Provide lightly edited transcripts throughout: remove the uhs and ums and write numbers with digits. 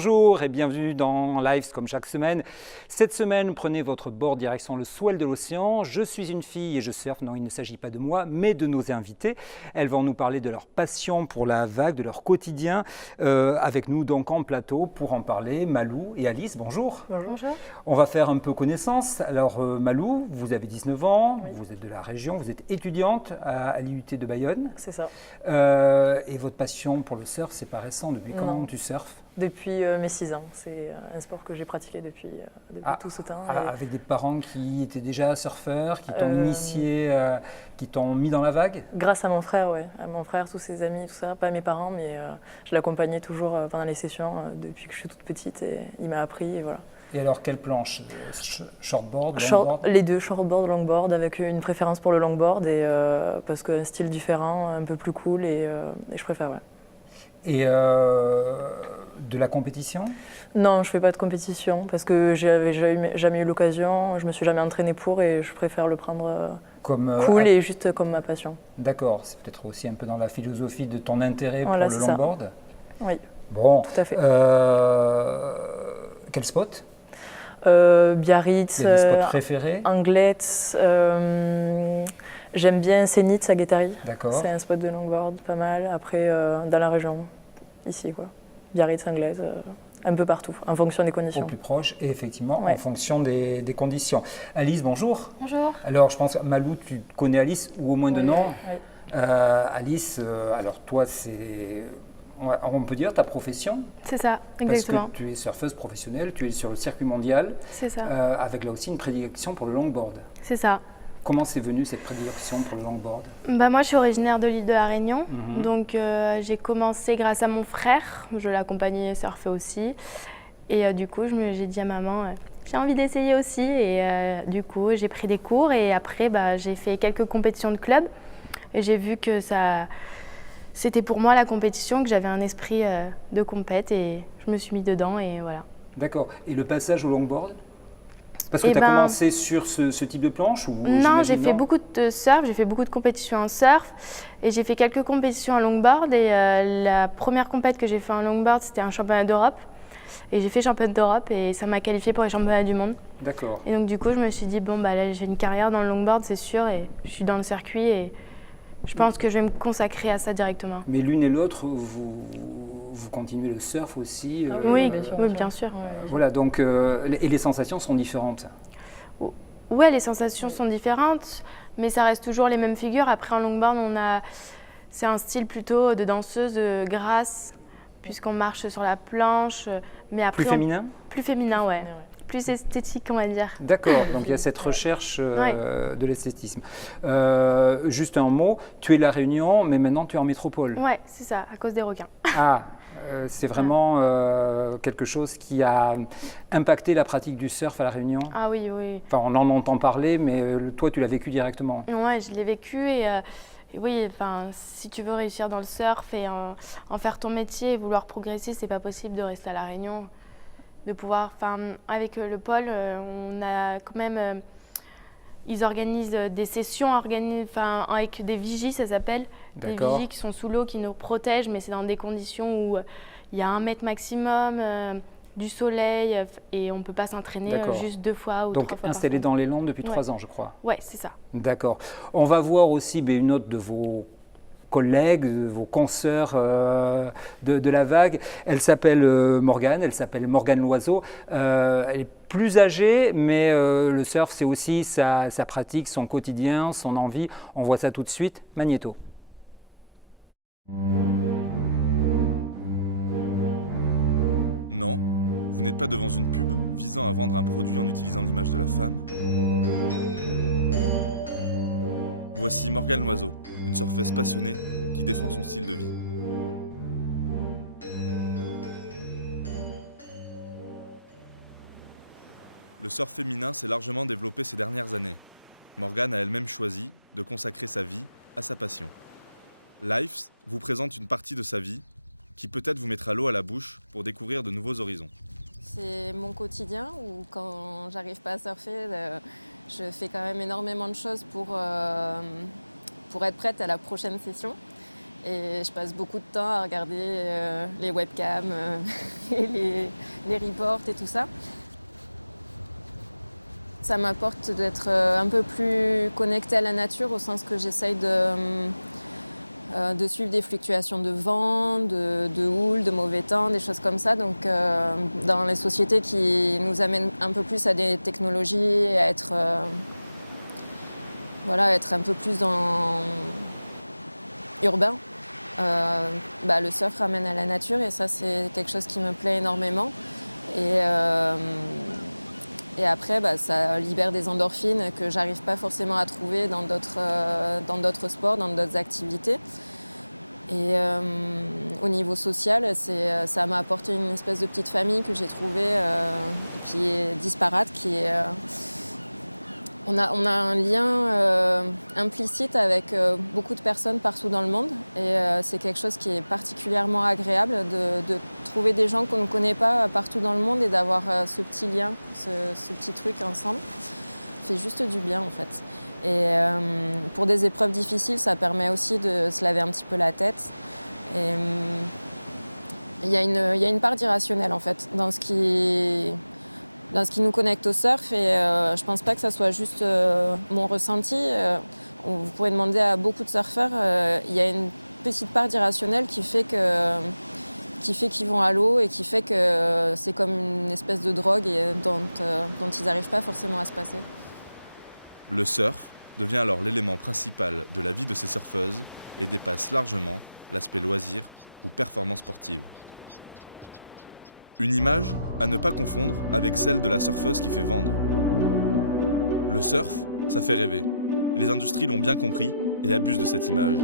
Bonjour et bienvenue dans Lives comme chaque semaine. Cette semaine, prenez votre bord direction le swell de l'océan. Je suis une fille et je surfe. Non, il ne s'agit pas de moi, mais de nos invités. Elles vont nous parler de leur passion pour la vague, de leur quotidien. Avec nous donc en plateau pour en parler, Malou et Alice. Bonjour. Bonjour. On va faire un peu connaissance. Alors Malou, vous avez 19 ans, Oui. vous êtes de la région, vous êtes étudiante à l'IUT de Bayonne. C'est ça. Et votre passion pour le surf, c'est pas récent. Depuis quand tu surfes? Depuis mes 6 ans. C'est un sport que j'ai pratiqué depuis tout ce temps. Avec des parents qui étaient déjà surfeurs, qui t'ont initié, qui t'ont mis dans la vague? Grâce à mon frère, oui. À mon frère, tous ses amis, tout ça. Pas mes parents, mais je l'accompagnais toujours pendant les sessions depuis que je suis toute petite. Et il m'a appris, et voilà. Et alors, quelle planche? Shortboard, longboard? Les deux, shortboard, longboard, avec une préférence pour le longboard, parce qu'un style différent, un peu plus cool, et je préfère, ouais. Et de la compétition? Non, je fais pas de compétition parce que j'avais jamais eu l'occasion, je me suis jamais entraînée pour et je préfère le prendre Comme, cool et juste comme ma passion. D'accord, c'est peut-être aussi un peu dans la philosophie de ton intérêt Voilà, pour le c'est longboard? ça. Oui, Bon. tout à fait. Quel spot? Biarritz, Il y a des spots préférés? Anglet, j'aime bien Zenith à Guétari. D'accord. C'est un spot de longboard, pas mal. Après, dans la région, ici, quoi. Biarritz, Anglet, un peu partout, en fonction des conditions. Au plus proche et effectivement Ouais. en fonction des conditions. Alice, bonjour. Bonjour. Alors je pense, Malou, tu connais Alice ou au moins de Oui, nom. oui. Alice, alors toi, on peut dire ta profession? C'est ça, exactement. Parce que tu es surfeuse professionnelle, tu es sur le circuit mondial, C'est ça. avec là aussi une prédilection pour le longboard. C'est ça. Comment c'est venu cette prédilection pour le longboard? Moi, je suis originaire de l'île de la Réunion. Mhm. Donc, j'ai commencé grâce à mon frère. Je l'accompagnais surfer aussi. Et du coup, j'ai dit à maman, j'ai envie d'essayer aussi. Et du coup, j'ai pris des cours. Et après, j'ai fait quelques compétitions de club. Et j'ai vu que c'était pour moi la compétition, que j'avais un esprit de compète. Et je me suis mis dedans et voilà. D'accord. Et le passage au longboard? Parce que tu as commencé sur ce type de planche ou Non, j'ai fait beaucoup de surf, j'ai fait beaucoup de compétitions en surf et j'ai fait quelques compétitions en longboard et la première compète que j'ai fait en longboard, c'était un championnat d'Europe et j'ai fait championne d'Europe et ça m'a qualifiée pour les championnats du monde. D'accord. Et donc du coup, je me suis dit, bon, là j'ai une carrière dans le longboard, c'est sûr, et je suis dans le circuit et je pense que je vais me consacrer à ça directement. Mais l'une et l'autre, vous continuez le surf aussi? Oui, bien sûr. oui, bien sûr. Voilà, donc, et les sensations sont différentes? Ouais, les sensations sont différentes, mais ça reste toujours les mêmes figures. Après, en longboard, c'est un style plutôt de danseuse grasse, puisqu'on marche sur la planche. Mais après, Plus féminin? Plus féminin, ouais. Plus esthétique, on va dire. D'accord, donc il y a cette recherche de l'esthétisme. Juste un mot, tu es de la Réunion, mais maintenant tu es en métropole. Ouais, c'est ça, à cause des requins. Ah, c'est vraiment quelque chose qui a impacté la pratique du surf à la Réunion? Ah oui, oui. Enfin, on en entend parler, mais toi, tu l'as vécu directement. Ouais, je l'ai vécu et oui, si tu veux réussir dans le surf et en faire ton métier et vouloir progresser, c'est pas possible de rester à la Réunion. De pouvoir, avec le pôle, on a quand même, ils organisent des sessions, avec des vigies, ça s'appelle, des vigies qui sont sous l'eau, qui nous protègent, mais c'est dans des conditions où il y a 1 mètre maximum, du soleil, et on ne peut pas s'entraîner juste 2 fois ou 3 fois par semaine. Donc installé dans les Landes depuis 3 ans, je crois. Ouais, c'est ça. D'accord. On va voir aussi une autre de vos collègues, vos consoeurs de la vague. Elle s'appelle Morgane Loiseau. Elle est plus âgée, mais le surf, c'est aussi sa pratique, son quotidien, son envie. On voit ça tout de suite. Magnéto. Non, vous n'êtes pas devant une pub visant à vendre un produit en utilisant l'image de la femme. Voici Morgane Loiseau, une surfeuse passionnée qui défend son style de vie. Le surf féminin s'est largement développé ces dernières années. Morgane a elle-même choisi de consacrer sa vie à sa passion. Lives vous présente une partie de sa vie qui peut-être vous mettra l'eau à la bouche pour découvrir de nouveaux horizons. C'est mon quotidien où quand j'arrive pas à surfer, je fais quand même énormément de choses pour être prête à la prochaine session. Et je passe beaucoup de temps à regarder les webcams et les reports et tout ça. Ça m'apporte d'être un peu plus connectée à la nature, au sens que j'essaye de suivre des fluctuations de vent, de houle, de mauvais temps, des choses comme ça. Donc dans les sociétés qui nous amènent un peu plus à des technologies et à être un peu plus dans urbain, le surf ramène à la nature et ça c'est quelque chose qui me plaît énormément. Et après, ça libère des endorphines que j'arrive pas forcément à trouver dans d'autres sports, dans d'autres activités. Et au niveau social, ça m'a apporté une espèce de petite famille que j'ai trouvée qui est disparate, on a un lien implicite avec beaucoup de personnes partout dans le monde et c'est quelque chose qui est particulièrement agréable de trouver des gens qu'on ne connaît pas partout dans le monde et d'avoir ce petit lien, ce petit truc ensemble. Ça fait juste du bien en fait. Et pour des épreuves difficiles, ça permet aussi de se laver un petit peu la tête. Et il y a une part d'irrationnel en fait dans ce qui nous connecte au surf et je pense pas que ça soit juste mon ressenti. Vous pourrez demander à beaucoup de surfeurs, il y a une petite part d'irrationnel qui fait qu'ils vont à l'eau et qui fait que c'est comme une espèce de drogue et dont ils n'arrivent pas forcément à se passer. Le surf devient alors l'élément principal de la vie de ces surfeuses et dépasse largement l'aspect loisir ou performance sportive. Une image à ne pas confondre avec celle de la surfeuse qui fait vendre. Le surf, ça fait rêver. Les industries l'ont bien compris et abusent de cette image.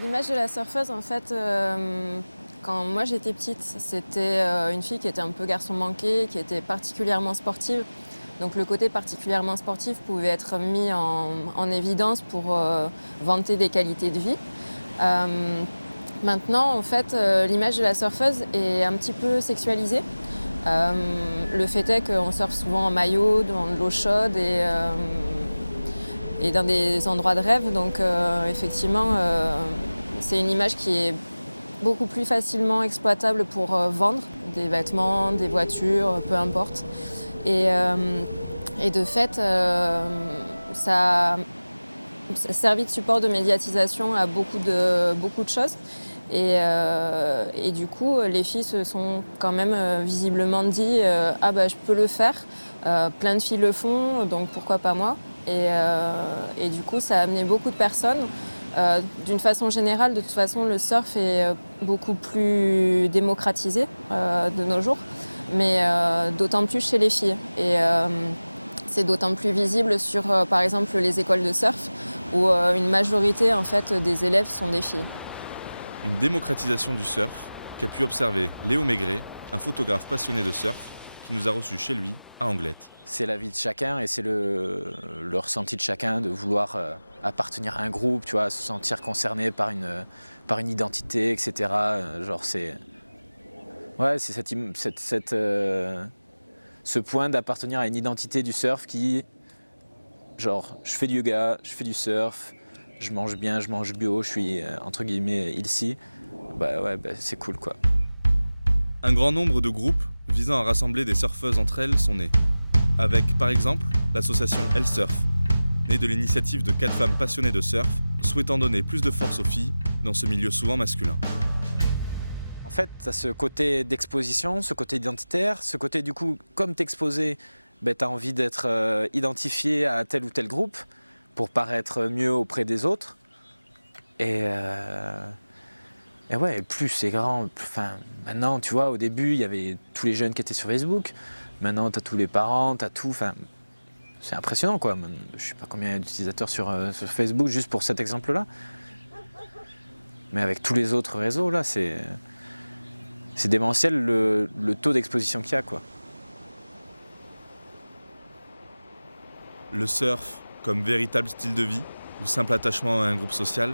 L'image de la surfeuse, en fait, quand moi j'étais petite, c'était une fille qui était un peu garçon manqué, qui était particulièrement sportive. Donc le côté particulièrement sportif pouvait être mis en évidence pour vanter des qualités de vie. Maintenant, en fait, l'image de la surfeuse est un petit peu sexualisée. Le fait est qu'on surfe souvent en maillot, dans de l'eau chaude et dans des endroits de rêve. Donc effectivement, c'est une image qui est beaucoup plus facilement exploitable pour vendre des vêtements, des voitures, peu importe. Et de fait, ça a servi de support de médiatisation à beaucoup de choses. Et du coup, les filles se sont quand même visiblement dit je peux le faire, plein de filles le font, donc pourquoi pas moi. Et du coup, ça a amené beaucoup de personnes. D'une façon générale, de toute façon, le surf est beaucoup plus démocratisé de nos jours, mais d'autant plus chez les filles. Et c'est d'autant plus visible sur, par exemple, les écoles de surf, où une majorité en fait, des élèves sont des filles. Une démocratisation du surf qu'a pu observer Léo Maigret, un photographe passionné de surf, qui nous a reçus chez lui, à Anglette. C'est la vie de chacun et c'est le ressenti de chacun de vouloir appartenir à un groupe, tu vois, se sentir concerné par une identité, etc. C'est ce point d'appartenir à une identité du surf qui, genre, je fais du yoga, je fais du surf, je mange bien, je mange bio, je suis entre guillemets ici. C'est cool quoi. Un grand nombre de groupes visant à rassembler des surfeuses entre elles sont nés. Avec, par exemple, l'association Elle Surf, née de l'initiative de 4 femmes passionnées de surf, souhaitant donner plus de force aux filles dans ce milieu souvent masculin. En fait, tu as ce côté d'exposition, ce côté identitaire, ce côté du coup, comme t'exposer, tu as envie d'être identifié à tel ou tel groupe pour paraître mieux auprès des autres. Et plus c'est grand, maintenant, tu vois, au début, il y avait tous les jeunes qui étaient sur Facebook. Maintenant, tu as tous les parents, tu as tout. C'est impressionnant, quoi. Je ne sais pas combien il y a d'utilisateurs sur Facebook, juste pour cet exemple-là. Mais avec tous les autres réseaux, là, c'est démentiel le taux d'exposition qu'il y a, quoi. Le surf comme véritable style de vie ou simple attachement à un groupe social?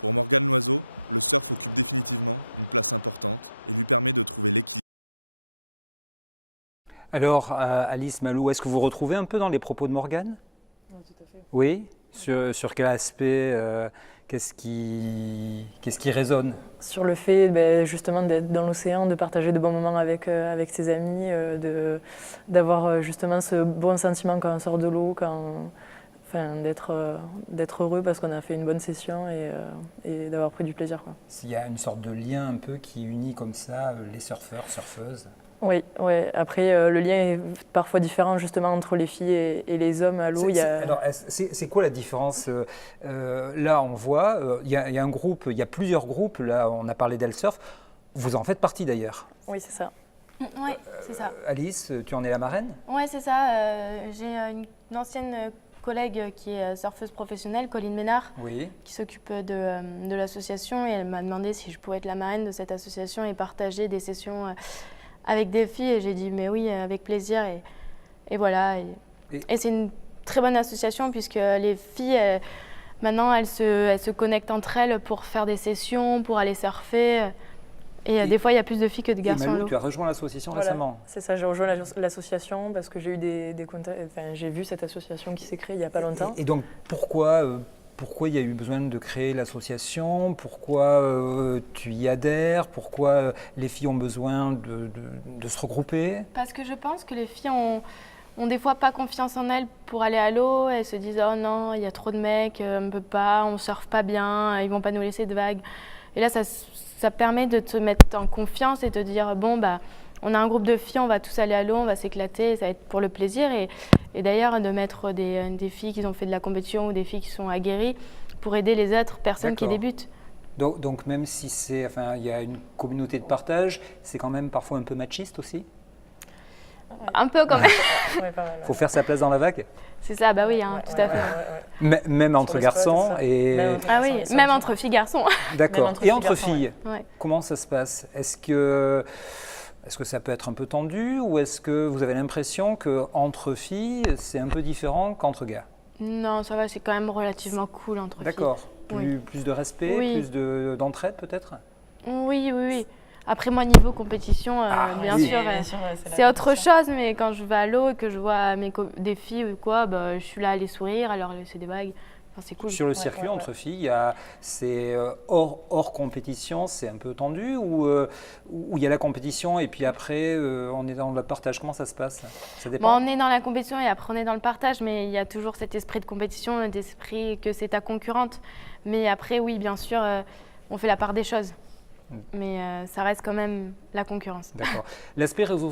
Pour Morgane Loiseau, le surf occupe définitivement une place importante et lui permet de trouver l'équilibre. Alors, Alice Malou, est-ce que vous retrouvez un peu dans les propos de Morgane? Oui, tout à fait. Oui. Sur quel aspect, qu'est-ce qui résonne? Sur le fait justement d'être dans l'océan, de partager de bons moments avec ses amis, d'avoir justement ce bon sentiment quand on sort de l'eau, d'être heureux parce qu'on a fait une bonne session et d'avoir pris du plaisir, quoi. S'il y a une sorte de lien un peu qui unit comme ça les surfeurs, surfeuses. Oui, ouais. Après, le lien est parfois différent justement entre les filles et les hommes à l'eau. Alors, c'est quoi la différence? Là, on voit, il y a un groupe, il y a plusieurs groupes. Là, on a parlé d'Elsurf. Vous en faites partie d'ailleurs. Oui, c'est ça. Oui, c'est ça. Alice, tu en es la marraine? Oui, c'est ça. J'ai une ancienne collègue qui est surfeuse professionnelle, Colline Ménard, Oui. qui s'occupe de l'association, et elle m'a demandé si je pouvais être la marraine de cette association et partager des sessions avec des filles, et j'ai dit mais oui, avec plaisir, et voilà. Et c'est une très bonne association puisque les filles, maintenant, elles se connectent entre elles pour faire des sessions, pour aller surfer. Et des fois, il y a plus de filles que de garçons à Malou, l'eau. tu as rejoint l'association Voilà, récemment. c'est ça, j'ai rejoint l'association parce que j'ai eu des contacts, j'ai vu cette association qui s'est créée il n'y a pas longtemps. Et donc, pourquoi il y a eu besoin de créer l'association? Pourquoi tu y adhères? Pourquoi les filles ont besoin de se regrouper? Parce que je pense que les filles ont des fois pas confiance en elles pour aller à l'eau. Elles se disent « Oh non, il y a trop de mecs, on ne peut pas, on ne surfe pas bien, ils vont pas nous laisser de vagues. » Et là, ça permet de te mettre en confiance et de te dire « Bon, bah, on a un groupe de filles, on va tous aller à l'eau, on va s'éclater, ça va être pour le plaisir. » Et d'ailleurs, de mettre des filles qui ont fait de la compétition ou des filles qui sont aguerries pour aider les autres personnes qui débutent. Donc même si il y a une communauté de partage, c'est quand même parfois un peu machiste aussi? Un peu quand même. Ouais, pas mal. Il faut faire sa place dans la vague? C'est ça, bah oui, hein, tout à fait. Même entre les garçons spots, et... Même entre Ah garçons, oui, ça même aussi. entre filles-garçons. D'accord. Même entre Et filles, entre garçons, filles, Ouais. comment ça se passe? Est-ce que ça peut être un peu tendu, ou est-ce que vous avez l'impression qu'entre filles, c'est un peu différent qu'entre gars? Non, ça va, c'est quand même relativement cool entre filles. D'accord. Oui. Plus de respect, Oui. plus d'entraide peut-être? Oui. Après, moi, niveau compétition, bien oui. sûr, c'est autre chose, mais quand je vais à l'eau et que je vois des filles ou quoi, bah, je suis là à les sourire, à leur laisser des bagues. Enfin, c'est cool. Sur le circuit, entre filles, c'est hors compétition, c'est un peu tendu, ou il y a la compétition et puis après on est dans le partage? Comment ça se passe? Ça Bon, dépend. on est dans la compétition et après on est dans le partage, mais il y a toujours cet esprit de compétition, cet esprit que c'est ta concurrente. Mais après, oui, bien sûr, on fait la part des choses. Mais ça reste quand même la concurrence. D'accord. L'aspect réseaux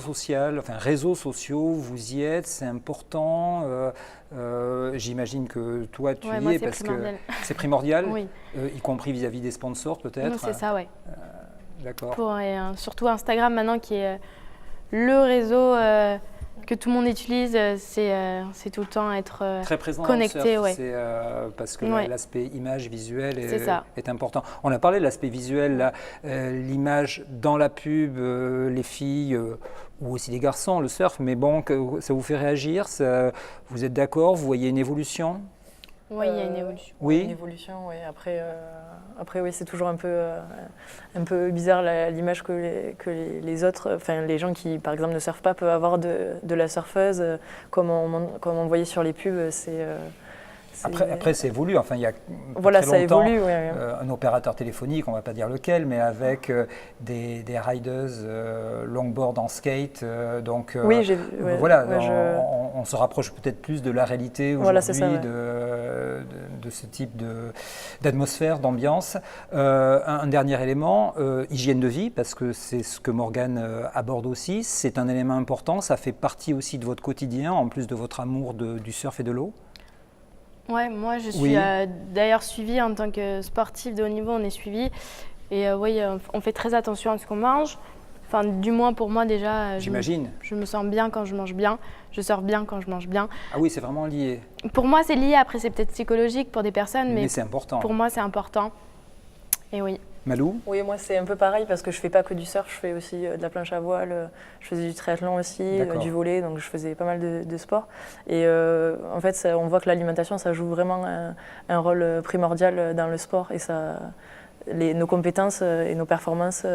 sociaux, vous y êtes, c'est important. J'imagine que toi, tu y Moi, es c'est parce primordial. que c'est primordial, Oui, y compris vis-à-vis des sponsors peut-être. c'est ça, ouais. D'accord. Surtout Instagram maintenant qui est le réseau que tout le monde utilise, c'est tout le temps être Très présent connecté, dans le surf, ouais. c'est parce que Ouais. l'aspect image visuelle C'est ça. est important. On a parlé de l'aspect visuel, là, l'image dans la pub, les filles ou aussi les garçons, le surf, mais bon, ça vous fait réagir, vous êtes d'accord, vous voyez une évolution? Oui, il y a une évolution. Oui. Une évolution, oui. Après, oui, c'est toujours un peu bizarre l'image que les autres, enfin les gens qui, par exemple, ne surfent pas peuvent avoir de la surfeuse, comme on voyait sur les pubs. Après, c'est évolué. Enfin, il y a voilà, très ça longtemps, évolue. Oui. un opérateur téléphonique, on ne va pas dire lequel, mais avec des riders longboard en skate. Oui, j'ai vu. Ouais, voilà, ouais, on se rapproche peut-être plus de la réalité aujourd'hui, Voilà, c'est ça, ouais. de ce type d'atmosphère, d'ambiance. Un dernier élément, hygiène de vie, parce que c'est ce que Morgane aborde aussi. C'est un élément important, ça fait partie aussi de votre quotidien, en plus de votre amour du surf et de l'eau. Ouais, moi je suis Oui. d'ailleurs suivie en tant que sportive de haut niveau, on est suivi. Et oui, on fait très attention à ce qu'on mange. Enfin, du moins pour moi déjà, J'imagine. je me sens bien quand je mange bien, je sors bien quand je mange bien. Ah oui, c'est vraiment lié, Pour moi c'est lié, après c'est peut-être psychologique pour des personnes, mais c'est important. pour moi c'est important. Et oui. Malou? Oui, moi c'est un peu pareil parce que je fais pas que du surf, je fais aussi de la planche à voile, je faisais du triathlon aussi, D'accord. du volley, donc je faisais pas mal de sports. Et en fait, on voit que l'alimentation, ça joue vraiment un rôle primordial dans le sport et nos compétences et nos performances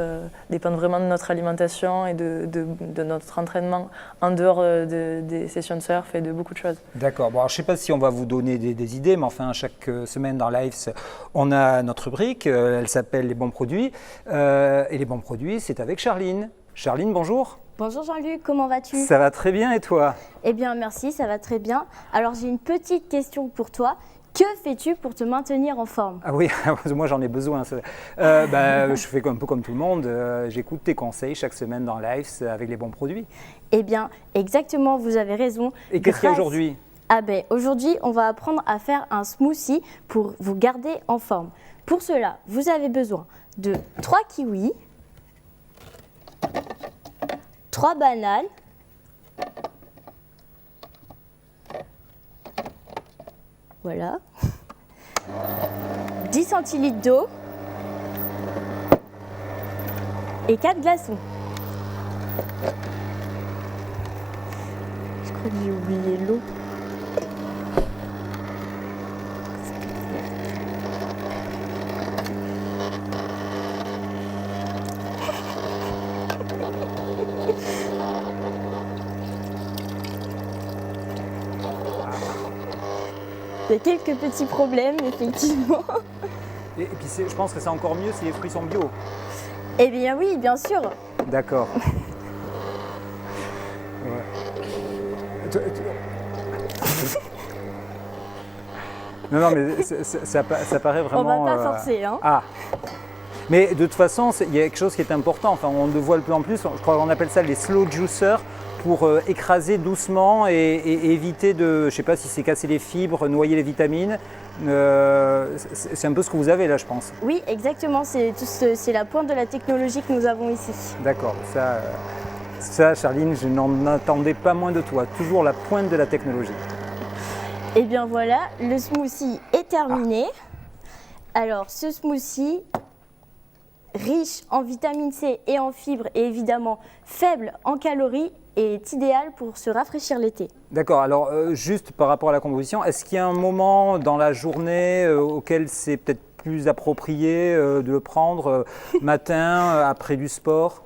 dépendent vraiment de notre alimentation et de notre entraînement en dehors des sessions de surf et de beaucoup de choses. D'accord. Bon, alors, je ne sais pas si on va vous donner des idées, mais enfin, chaque semaine dans Lives, on a notre rubrique. Elle s'appelle Les bons produits. Et les bons produits, c'est avec Charline. Charline, bonjour. Bonjour Jean-Luc, comment vas-tu? Ça va très bien et toi? Eh bien merci, ça va très bien. Alors j'ai une petite question pour toi. Que fais-tu pour te maintenir en forme? Ah oui, moi j'en ai besoin. Je fais un peu comme tout le monde. J'écoute tes conseils chaque semaine dans Lives avec les bons produits. Eh bien exactement, vous avez raison. Et qu'est-ce qu'il y a aujourd'hui? Ah ben aujourd'hui, on va apprendre à faire un smoothie pour vous garder en forme. Pour cela, vous avez besoin de 3 kiwis, 3 bananes, voilà, 10 centilitres d'eau et 4 glaçons. Je crois que j'ai oublié l'eau. Il y a quelques petits problèmes, effectivement. Et puis je pense que c'est encore mieux si les fruits sont bio. Eh bien oui, bien sûr. D'accord. Non, mais ça paraît vraiment... On va pas forcer, hein. Ah. Mais de toute façon, il y a quelque chose qui est important. Enfin, on le voit de plus en plus. Je crois qu'on appelle ça les slow juicers pour écraser doucement et éviter de, je sais pas si c'est casser les fibres, noyer les vitamines. C'est un peu ce que vous avez là, je pense. Oui, exactement. C'est la pointe de la technologie que nous avons ici. D'accord. Ça, Charline, je n'en attendais pas moins de toi. Toujours la pointe de la technologie. Et bien voilà, le smoothie est terminé. Alors, ce smoothie, riche en vitamine C et en fibres et évidemment faible en calories, est idéal pour se rafraîchir l'été. D'accord, alors juste par rapport à la composition, est-ce qu'il y a un moment dans la journée auquel c'est peut-être plus approprié de le prendre matin, après du sport?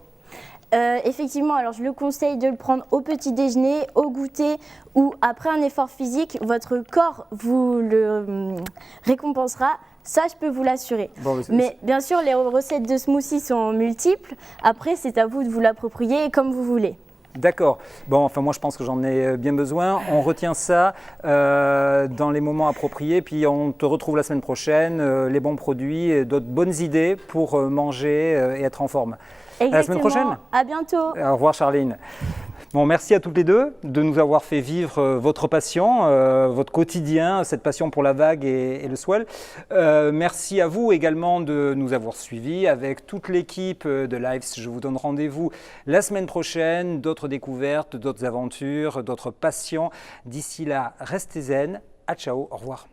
Effectivement, alors je le conseille de le prendre au petit déjeuner, au goûter ou après un effort physique. Votre corps vous le récompensera. Ça, je peux vous l'assurer. Bon, mais bien sûr, les recettes de smoothie sont multiples. Après, c'est à vous de vous l'approprier comme vous voulez. D'accord. Bon, enfin moi je pense que j'en ai bien besoin. On retient ça dans les moments appropriés. Puis on te retrouve la semaine prochaine. Les bons produits et d'autres bonnes idées pour manger et être en forme. Exactement. À la semaine prochaine. À bientôt. Au revoir Charline. Bon, merci à toutes les deux de nous avoir fait vivre votre passion, votre quotidien, cette passion pour la vague et le swell. Merci à vous également de nous avoir suivis avec toute l'équipe de Lives. Je vous donne rendez-vous la semaine prochaine, d'autres découvertes, d'autres aventures, d'autres passions. D'ici là, restez zen. À ciao, au revoir.